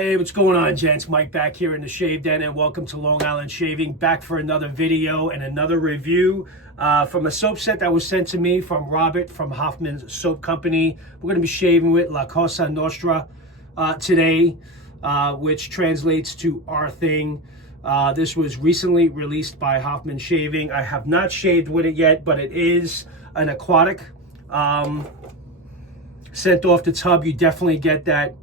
Hey, what's going on, gents? Mike back here in the Shave Den, and welcome to Long Island Shaving. Back for another video and another review from a soap set that was sent to me from Robert from Hoffman's Soap Company. We're going to be shaving with La Cosa Nostra today, which translates to our thing. This was recently released by Hoffman Shaving. I have not shaved with it yet, but it is an aquatic. Sent off the tub, you definitely get that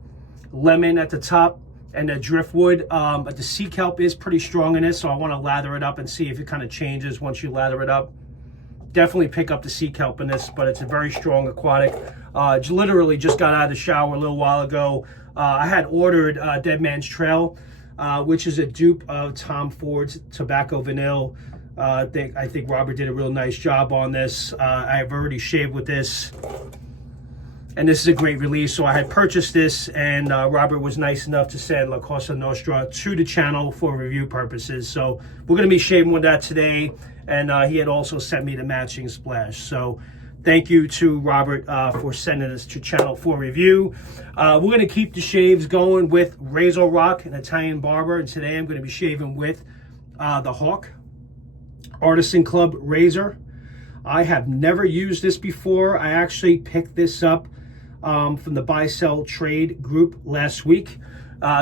lemon at the top and the driftwood, but the sea kelp is pretty strong in this, so I want to lather it up and see if it kind of changes once you lather it up. Definitely pick up the sea kelp in this, but it's a very strong aquatic. Literally just got out of the shower a little while ago. I had ordered Dead Man's Trail, which is a dupe of Tom Ford's Tobacco Vanille. I think Robert did a real nice job on this. I've already shaved with this, and this is a great release. So I had purchased this, and Robert was nice enough to send La Cosa Nostra to the channel for review purposes. So we're going to be shaving with that today, and he had also sent me the matching splash. So thank you to Robert for sending this to channel for review. We're going to keep the shaves going with RazoRock, an Italian barber, and today I'm going to be shaving with the Hawk Artisan Club razor. I have never used this before. I actually picked this up from the buy sell trade group last week.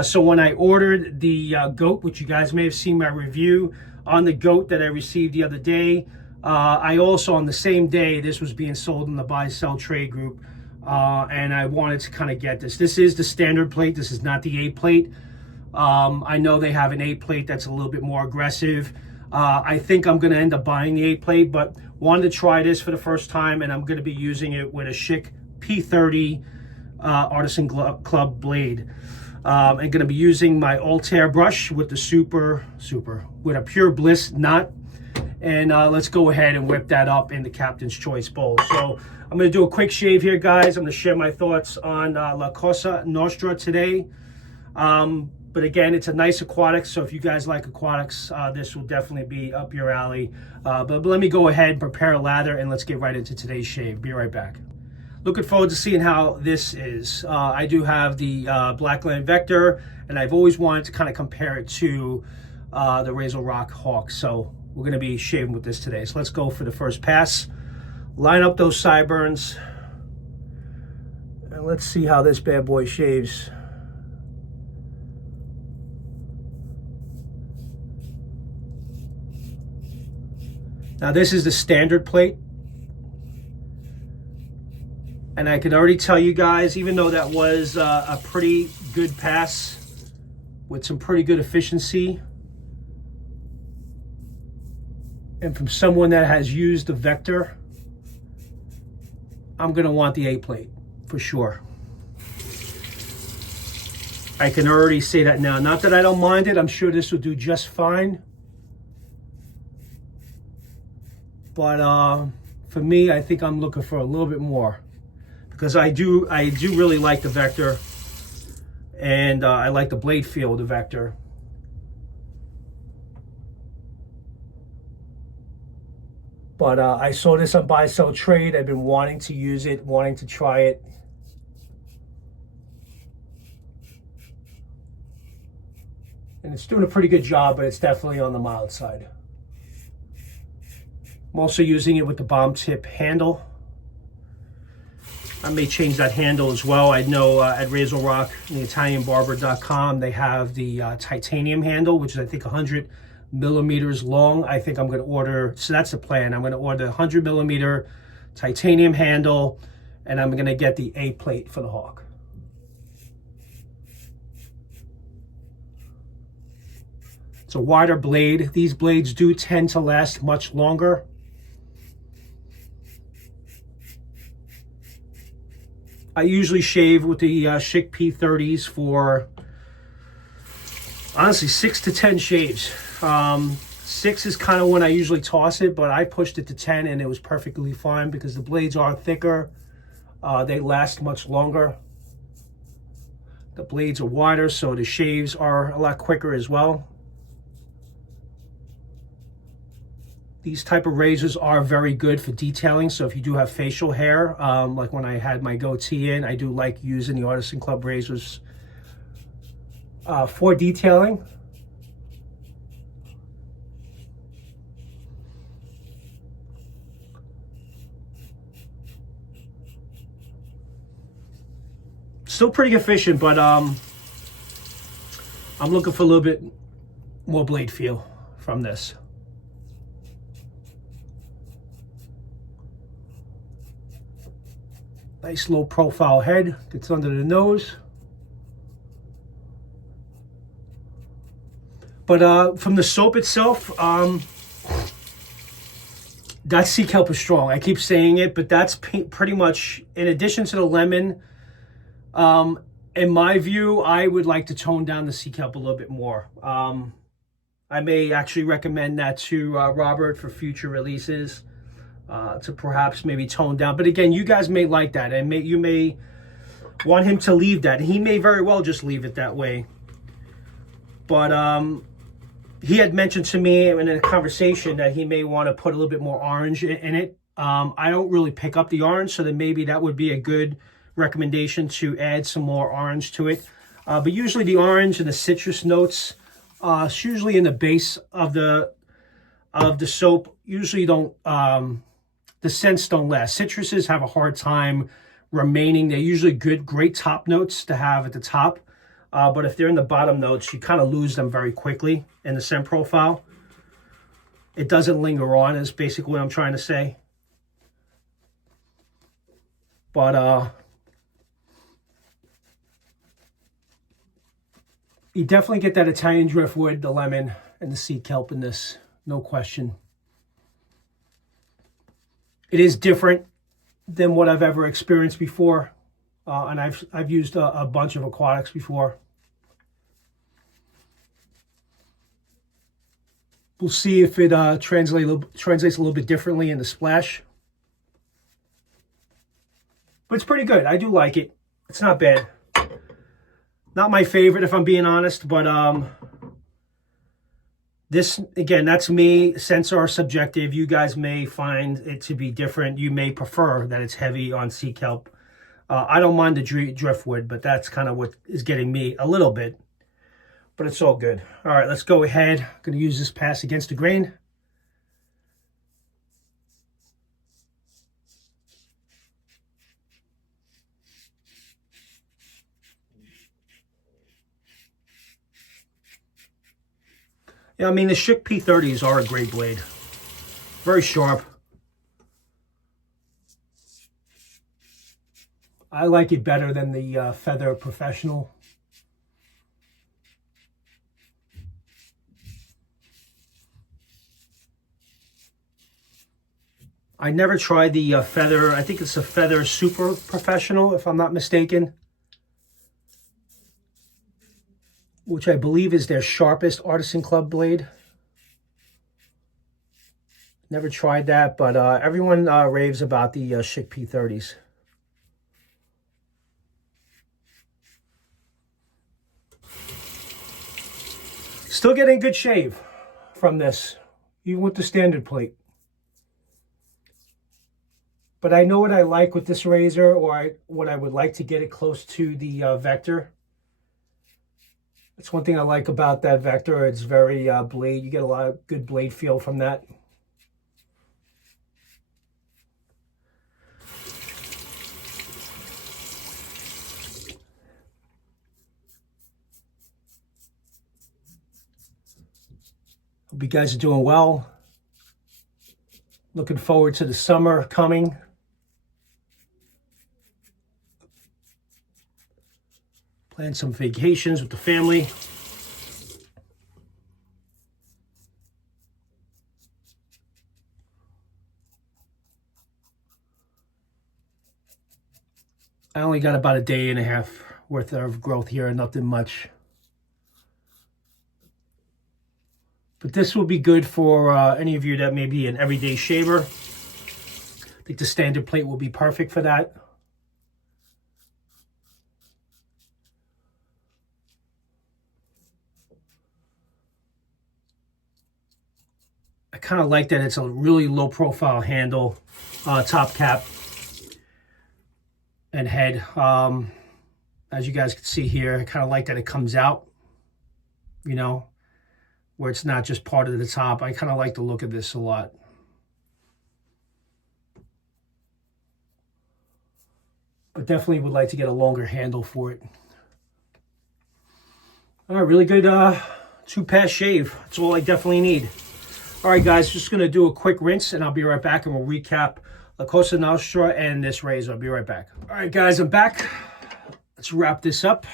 So when I ordered the goat, which you guys may have seen my review on the goat that I received the other day, I also, on the same day, this was being sold in the buy sell trade group, and I wanted to kind of get this. This is the standard plate. This is not the A plate. I know they have an A plate that's a little bit more aggressive. I think I'm going to end up buying the A plate, but wanted to try this for the first time, and I'm going to be using it with a Schick P30 Artisan Club blade. I'm going to be using my Altair brush with the with a Pure Bliss knot, and let's go ahead and whip that up in the Captain's Choice bowl. So I'm going to do a quick shave here, guys. I'm going to share my thoughts on La Cosa Nostra today. But again, it's a nice aquatic, so if you guys like aquatics, this will definitely be up your alley. But let me go ahead and prepare a lather, and let's get right into today's shave. Be right back. Looking forward to seeing how this is. I do have the Blackland Vector, and I've always wanted to kind of compare it to the RazoRock Hawk. So we're going to be shaving with this today. So let's go for the first pass. Line up those sideburns, and let's see how this bad boy shaves. Now this is the standard plate, and I can already tell you guys, even though that was a pretty good pass with some pretty good efficiency, and from someone that has used the Vector, I'm going to want the A plate for sure. I can already say that now. Not that I don't mind it. I'm sure this will do just fine. But for me, I think I'm looking for a little bit more, because I do really like the Vector, and I like the blade feel of the Vector. But I saw this on buy sell trade. I've been wanting to use it, wanting to try it. And it's doing a pretty good job, but it's definitely on the mild side. I'm also using it with the bomb tip handle. I may change that handle as well. I know at RazoRock and the ItalianBarber.com, they have the titanium handle, which is I think 100 millimeters long. I think I'm going to order, so that's the plan. I'm going to order the 100 millimeter titanium handle, and I'm going to get the A plate for the Hawk. It's a wider blade. These blades do tend to last much longer. I usually shave with the Schick P30s for, honestly, 6 to 10 shaves. 6 is kind of when I usually toss it, but I pushed it to 10, and it was perfectly fine because the blades are thicker. They last much longer. The blades are wider, so the shaves are a lot quicker as well. These type of razors are very good for detailing. So if you do have facial hair, like when I had my goatee in, I do like using the Artisan Club razors for detailing. Still pretty efficient, but I'm looking for a little bit more blade feel from this. Nice low profile head, gets under the nose. But from the soap itself, that sea kelp is strong. I keep saying it, but that's pretty much, in addition to the lemon, in my view, I would like to tone down the sea kelp a little bit more. I may actually recommend that to Robert for future releases, to perhaps maybe tone down. But again, you guys may like that, and you may want him to leave that. He may very well just leave it that way. But he had mentioned to me in a conversation that he may want to put a little bit more orange in it. I don't really pick up the orange, so then maybe that would be a good recommendation to add some more orange to it. But usually the orange and the citrus notes, it's usually in the base of the soap. Usually don't, the scents don't last. Citruses have a hard time remaining. They're usually great top notes to have at the top. But if they're in the bottom notes, you kind of lose them very quickly in the scent profile. It doesn't linger on, is basically what I'm trying to say. But you definitely get that Italian driftwood, the lemon, and the sea kelp in this, no question. It is different than what I've ever experienced before, and I've used a bunch of aquatics before. We'll see if it translates a little bit differently in the splash. But it's pretty good. I do like it. It's not bad. Not my favorite, if I'm being honest, but this, again, that's me. Scents are subjective. You guys may find it to be different. You may prefer that it's heavy on sea kelp. I don't mind the driftwood, but that's kind of what is getting me a little bit. But it's all good. All right, let's go ahead. I'm going to use this pass against the grain. Yeah, I mean, the Schick P30s are a great blade. Very sharp. I like it better than the Feather Professional. I never tried the Feather, I think it's a Feather Super Professional, if I'm not mistaken, which I believe is their sharpest Artisan Club blade. Never tried that, but everyone raves about the Schick P30s. Still getting good shave from this, even with the standard plate. But I know what I like with this razor, or what I would like to get it close to the Vector. That's one thing I like about that Vector. It's very blade. You get a lot of good blade feel from that. Hope you guys are doing well. Looking forward to the summer coming. Plan some vacations with the family. I only got about a day and a half worth of growth here, nothing much. But this will be good for any of you that may be an everyday shaver. I think the standard plate will be perfect for that. I kind of like that it's a really low profile handle, top cap and head. As you guys can see here, I kind of like that it comes out you know, where it's not just part of the top. I kind of like the look of this a lot. But definitely would like to get a longer handle for it. All right, really good 2-pass shave. That's all I definitely need. All right, guys, just going to do a quick rinse, and I'll be right back, and we'll recap the Cosa Nostra and this razor. I'll be right back. All right, guys, I'm back. Let's wrap this up.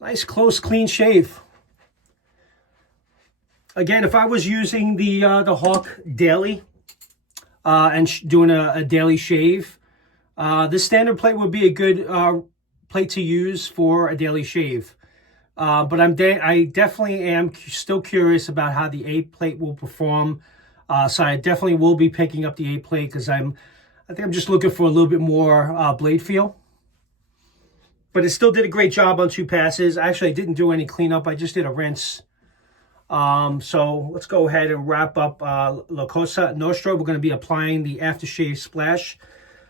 Nice, close, clean shave. Again, if I was using the Hawk daily and doing a daily shave, this standard plate would be a good plate to use for a daily shave. But I definitely am still curious about how the 8 plate will perform. So I definitely will be picking up the 8 plate because I think I'm just looking for a little bit more blade feel. But it still did a great job on 2 passes. Actually, I didn't do any cleanup. I just did a rinse. So let's go ahead and wrap up La Cosa Nostra. We're going to be applying the aftershave splash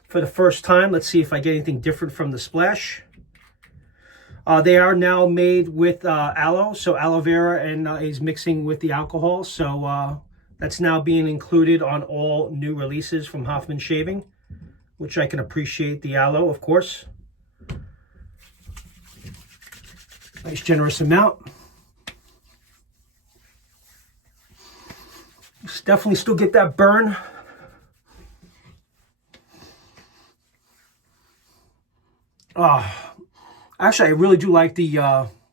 for the first time. Let's see if I get anything different from the splash. They are now made with aloe, so aloe vera, and is mixing with the alcohol. So that's now being included on all new releases from Hoffman Shaving, which I can appreciate the aloe, of course. Nice generous amount. Definitely still get that burn. Actually, I really do like the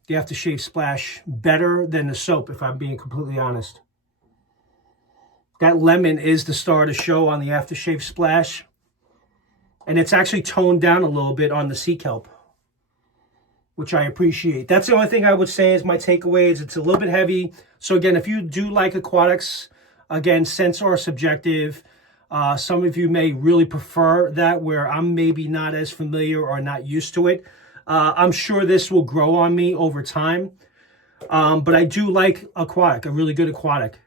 aftershave splash better than the soap, if I'm being completely honest. That lemon is the star of the show on the aftershave splash. And it's actually toned down a little bit on the sea kelp, which I appreciate. That's the only thing I would say is my takeaway is it's a little bit heavy. So again, if you do like aquatics, again, scents are subjective. Some of you may really prefer that, where I'm maybe not as familiar or not used to it. I'm sure this will grow on me over time. But I do like aquatic, a really good aquatic.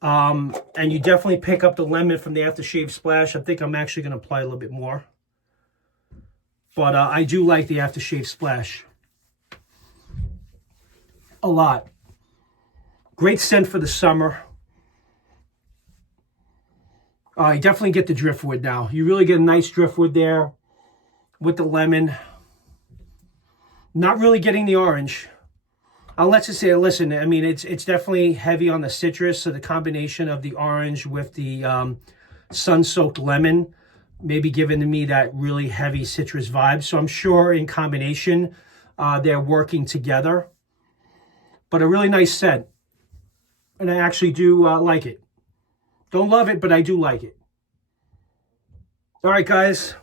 And you definitely pick up the lemon from the aftershave splash. I think I'm actually going to apply a little bit more. But I do like the aftershave splash a lot. Great scent for the summer. You definitely get the driftwood now. You really get a nice driftwood there with the lemon. Not really getting the orange. Let's just say, listen, I mean, it's definitely heavy on the citrus. So the combination of the orange with the sun-soaked lemon maybe giving me that really heavy citrus vibe. So I'm sure in combination, they're working together. But a really nice scent. And I actually do like it. Don't love it, but I do like it. All right, guys.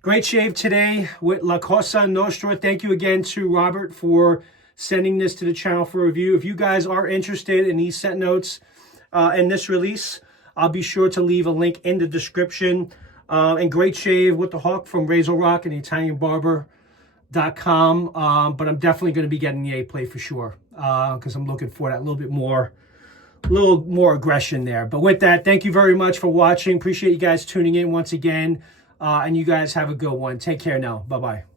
Great shave today with La Cosa Nostra. Thank you again to Robert for sending this to the channel for review. If you guys are interested in these scent notes and this release, I'll be sure to leave a link in the description. And great shave with the Hawk from RazoRock and ItalianBarber.com. But I'm definitely going to be getting the 8 plate for sure because I'm looking for that little more aggression there. But with that, thank you very much for watching. Appreciate you guys tuning in once again. And you guys have a good one. Take care now. Bye-bye.